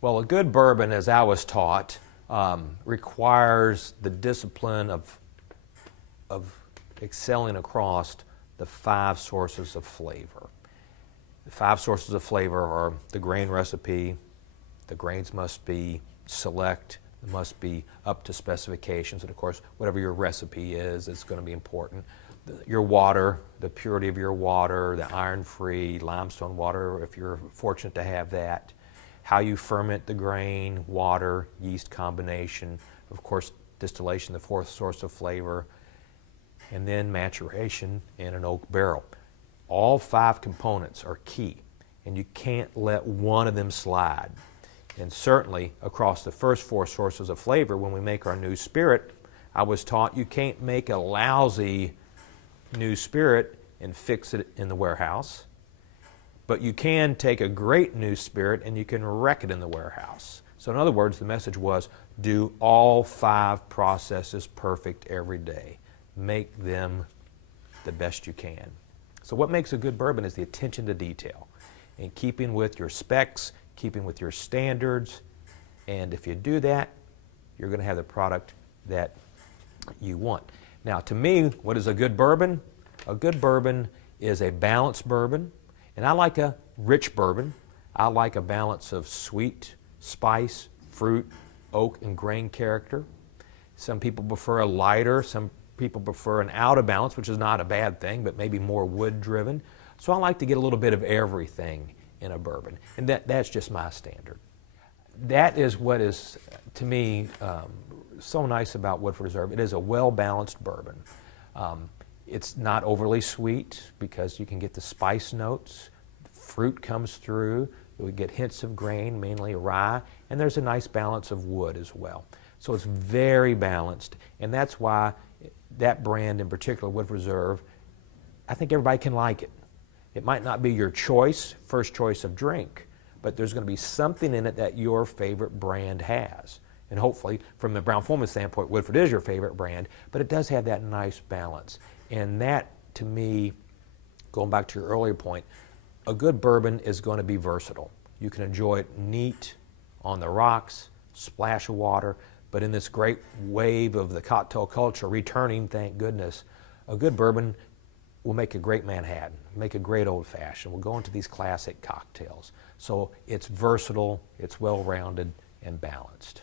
Well, a good bourbon, as I was taught, requires the discipline of excelling across the 5 sources of flavor. The 5 sources of flavor are the grain recipe. The grains must be select, it must be up to specifications, and of course, whatever your recipe is going to be important. Your water, the purity of your water, the iron-free limestone water, if you're fortunate to have that. How you ferment the grain, water, yeast combination, of course, distillation, the 4th source of flavor, and then maturation in an oak barrel. All 5 components are key, and you can't let one of them slide. And certainly, across the first 4 sources of flavor, when we make our new spirit, I was taught you can't make a lousy new spirit and fix it in the warehouse, but you can take a great new spirit and you can wreck it in the warehouse. So in other words, the message was, do all 5 processes perfect every day. Make them the best you can. So what makes a good bourbon is the attention to detail, in keeping with your specs, keeping with your standards, and if you do that, you're going to have the product that you want. Now, to me, what is a good bourbon? A good bourbon is a balanced bourbon, and I like a rich bourbon. I like a balance of sweet, spice, fruit, oak, and grain character. Some people prefer a lighter, some people prefer an out of balance, which is not a bad thing, but maybe more wood-driven. So I like to get a little bit of everything in a bourbon, and that's just my standard. That is what is, to me, so nice about Woodford Reserve. It is a well-balanced bourbon. It's not overly sweet because you can get the spice notes. Fruit comes through. We get hints of grain, mainly rye, and there's a nice balance of wood as well. So it's very balanced, and that's why that brand in particular, Woodford Reserve, I think everybody can like it. It might not be your choice, first choice of drink, but there's going to be something in it that your favorite brand has. And hopefully, from the Brown-Forman standpoint, Woodford is your favorite brand, but it does have that nice balance. And that, to me, going back to your earlier point, a good bourbon is going to be versatile. You can enjoy it neat, on the rocks, splash of water, but in this great wave of the cocktail culture returning, thank goodness, a good bourbon will make a great Manhattan, make a great old-fashioned. We'll go into these classic cocktails. So it's versatile, it's well-rounded, and balanced.